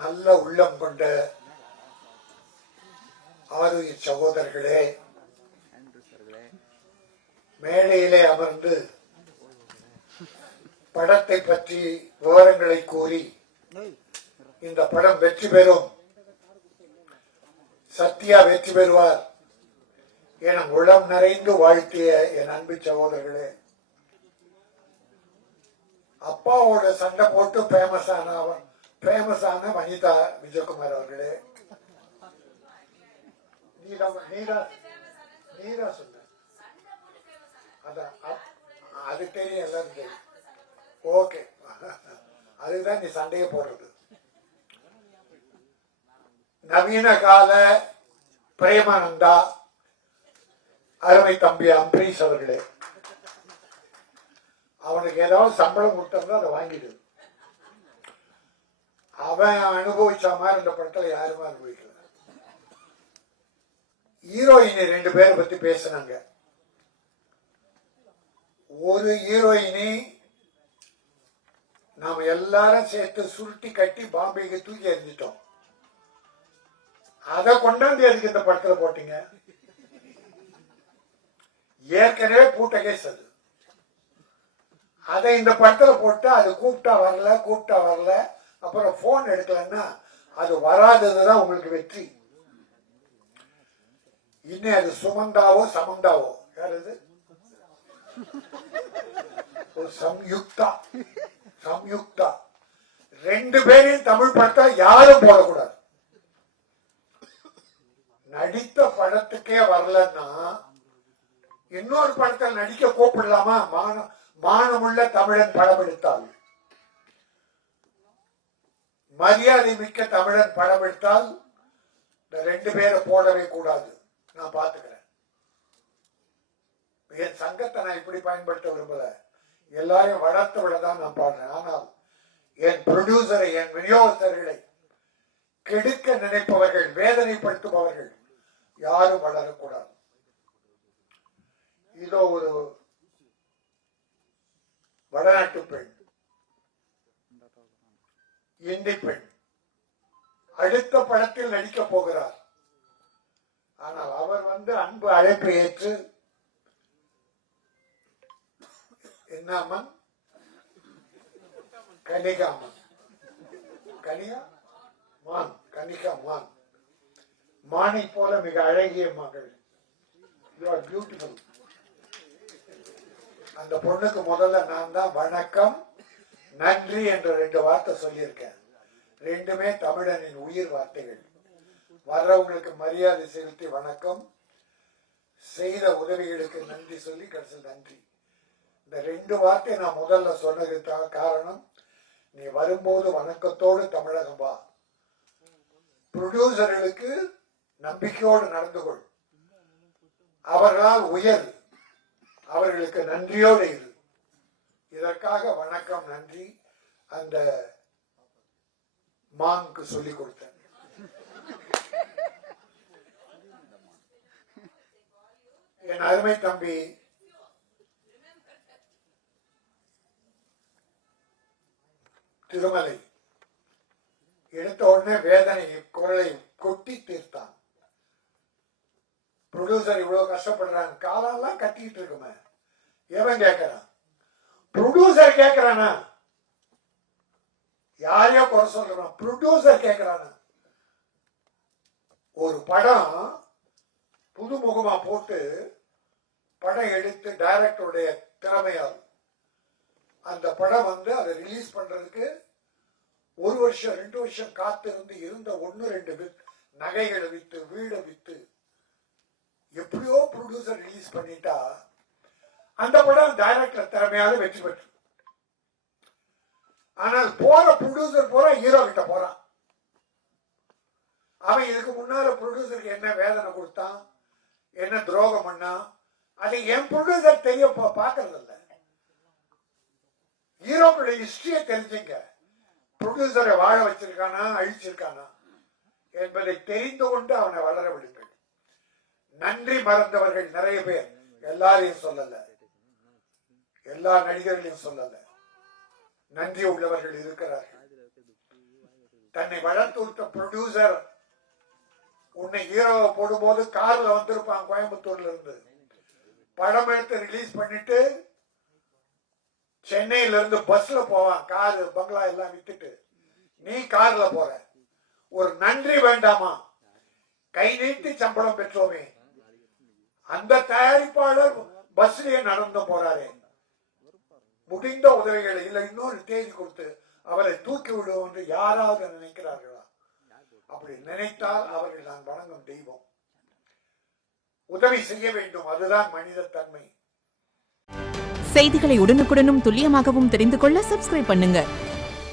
நல்ல உள்ளம் கொண்ட ஆரோக்கிய சகோதரர்களே, மேடையிலே அமர்ந்து படத்தை பற்றி விவரங்களை கூறி இந்த படம் வெற்றி பெறும், சத்யா வெற்றி பெறுவார் என உளம் நிறைந்து வாழ்த்திய என் அன்பு சகோதரர்களே, அப்பாவோட சண்டை போட்டு ஃபேமஸான வனிதா விஜயகுமார் அவர்களே, நீதா சொன்ன அது தெரியும், எல்லாரும் தெரியும். ஓகே, அதுதான் நீ சண்டையை போடுறது. நவீன கால பிரேமானந்தா, அருமை தம்பி அம்பரீஷ் அவர்களே, அவனுக்கு ஏதாவது சம்பளம் கொடுத்தா அதை வாங்கிடு. அவன் அனுபவிச்ச மாதிரி இந்த படத்துல யாருமே அனுபவிக்கல. ஹீரோயினி 2 பேரை பத்தி பேசினாங்க. ஒரு ஹீரோயினி நாம எல்லாரும் சேர்த்து சுருட்டி கட்டி பாம்பேக்கு தூக்கி எறிஞ்சிட்டோம். அதை கொண்டாந்து எதுக்கு இந்த படத்துல போட்டீங்க? ஏற்கனவே பூட்ட கேஸ் அது. அதை இந்த படத்துல போட்டு அது கூப்பிட்டா வரல, அப்புறம் போன் எடுக்கலன்னா அது வராததுதான் உங்களுக்கு வெற்றி. இன்னும் அது சமந்தாவோ யார் அது? சம்யுக்தா 2 பேரையும் தமிழ் படத்தை யாரும் போடக்கூடாது. நடித்த படத்துக்கே வரலன்னா இன்னொரு படத்தில் நடிக்க கூப்பிடலாமா? மானமுள்ள தமிழன் படம் எடுத்தால், மரியாதை மிக்க தமிழன் படம் எடுத்தால் இந்த 2 பேரை போடவே கூடாது. நான் பாத்துக்கிறேன். என் சங்கத்தை நான் இப்படி பயன்படுத்த விரும்பல. எல்லாரையும் வளர்த்து விடதான் நான் பாடுறேன். ஆனால் என் ப்ரொடியூசரை, என் விநியோகஸ்தர்களை கெடுக்க நினைப்பவர்கள், வேதனைப்படுத்துபவர்கள் யாரும் வளரக்கூடாது. இதோ ஒரு வடநாட்டு பெண், இந்தி பெண் அடுத்த படத்தில் நடிக்க போகிறார். ஆனால் அவர் அன்பு அழைப்பு ஏற்று, என்னம்மன் கனிகா மான் மானை போல மிக அழகிய மகள். You are beautiful. அந்த பொண்ணுக்கு முதல்ல நான் தான் வணக்கம் நன்றி என்ற 2 வார்த்தை சொல்லியிருக்கேன். 2மே தமிழனின் உயிர் வார்த்தைகள். வர்றவங்களுக்கு மரியாதை செலுத்தி வணக்கம், செய்த உதவிகளுக்கு நன்றி சொல்லி கடைசி நன்றி. இந்த 2 வார்த்தை நான் முதல்ல சொன்னதுக்காக காரணம், நீ வரும்போது வணக்கத்தோடு தமிழகம் வா. ப்ரொடியூசர்களுக்கு நம்பிக்கையோடு நடந்து கொள். அவர்களால் உயர், அவர்களுக்கு நன்றியோடு இரு. இதற்காக வணக்கம் நன்றி அந்த மானுக்கு சொல்லிக் கொடுத்தேன். என் அருமை தம்பி திருமலை எடுத்த உடனே வேதனை குரலை கொட்டி தீர்த்தான். ப்ரொடியூசர் இவ்வளவு கஷ்டப்படுறாங்க, காலெல்லாம் கட்டிட்டு இருக்குமே. எவன் கேட்கிறான்? ப்ரொடியூசர் கேட்கிறானா? யாரையோ குறை சொல்றான், ப்ரொடியூசர் கேட்கிறானா? ஒரு படம் புதுமுகமா போட்டு படம் எடுத்து டைரக்டருடைய திறமையால் அந்த படம் அதை ரிலீஸ் பண்றதுக்கு 1 வருஷம் 2 வருஷம் காத்திருந்து இருந்த 1-2 நகைகளை வித்து, வீடை வித்து, எப்படியோ ப்ரொடியூசர் ரிலீஸ் பண்ணிட்டா அந்த படம் டைரக்டர் திறமையால வெற்றி பெற்று. ஆனால் போற ப்ரொடியூசர் போற ஹீரோ கிட்ட போறான். அவன் இதுக்கு முன்னால ப்ரொடியூசருக்கு என்ன வேதனை கொடுத்தான், என்ன துரோகம் பண்ணா, அதை என் ப்ரொடியூசர் தெரிய பாக்குறது இல்ல. ஹீரோக்களுடைய ஹிஸ்டரியை தெரிஞ்சுங்க. ப்ரொடியூசரை வாழ வச்சிருக்கானா அழிச்சிருக்கானா என்பதை தெரிந்து கொண்டு அவனை வளர விடுங்கள். நன்றி மறந்தவர்கள் நிறைய பேர், எல்லாரையும் சொல்லல, எல்லா நடிகர்களையும் சொல்லல, நன்றி உள்ளவர்கள் இருக்கிறார்கள். தன்னை வளர்த்து விட்ட ப்ரொடியூசர் உன்னை ஹீரோவை போடும்போது கார்ல வந்திருப்பான் கோயம்புத்தூர்ல இருந்து. படம் எடுத்து ரிலீஸ் பண்ணிட்டு சென்னையில இருந்து பஸ்ல போவான், காரு பங்களா எல்லாம் வித்துட்டு. நீ கார்ல போற, ஒரு நன்றி வேண்டாமா? கை நீட்டி சம்பளம் பெற்றோமே, அந்த தயாரிப்பாளர் பஸ்லயே நடந்து போறாரே. முடிந்த உதவிகளை இல்ல இன்னொரு தேதி கொடுத்து அவரை தூக்கி விடுவோம் என்று யாராவது நினைக்கிறார்களா? அப்படி நினைத்தால் அவர்கள் நான் வணங்கும் தெய்வம். உதவி செய்ய வேண்டும், அதுதான் மனித தன்மை. செய்திகளை உடனுக்குடனும் துல்லியமாகவும் தெரிந்து கொள்ள சப்ஸ்கிரைப் பண்ணுங்க.